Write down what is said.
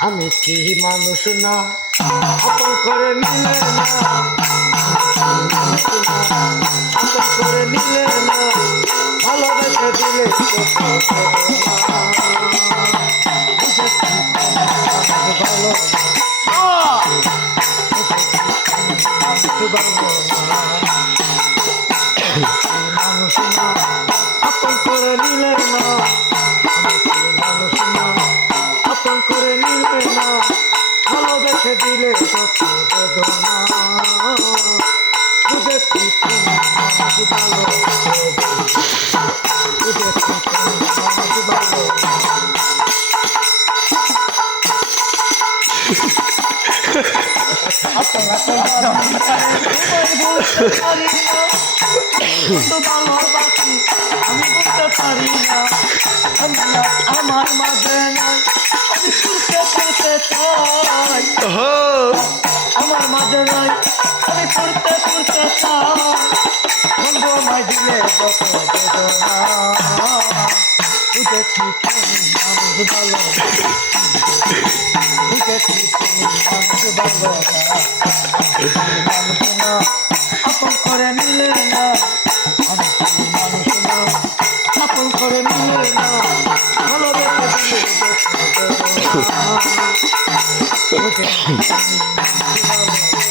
আমি কি মানুষ না আপন করে নিলে না আপন করে নিলে না ভালোবেসে দিলে ভালো মানুষ না আপন করে নিলে না মানুষ না আপন করে নিলে না ভালোবেসে দিলে কত বেদনা বুঝেছি তোমার ভালো বুঝেছি তোমার ভালো ভালোবাসি আমি বলতে পারি না আমার মাঝে নাই আমি করতে চাই আমার মাঝে নাই আমি করতে চাই বন্ধু আমায় দিলে কত বেদনা বুঝেছি তুমি মানুষ ভালো বুঝেছি তুমি মানুষ ভালো মানুষ না আপন করে নিলে না আমি মানুষ না আপন করে নিলে না ভালোবেসে দিলে বুঝেছি তুমি মানুষ ভালো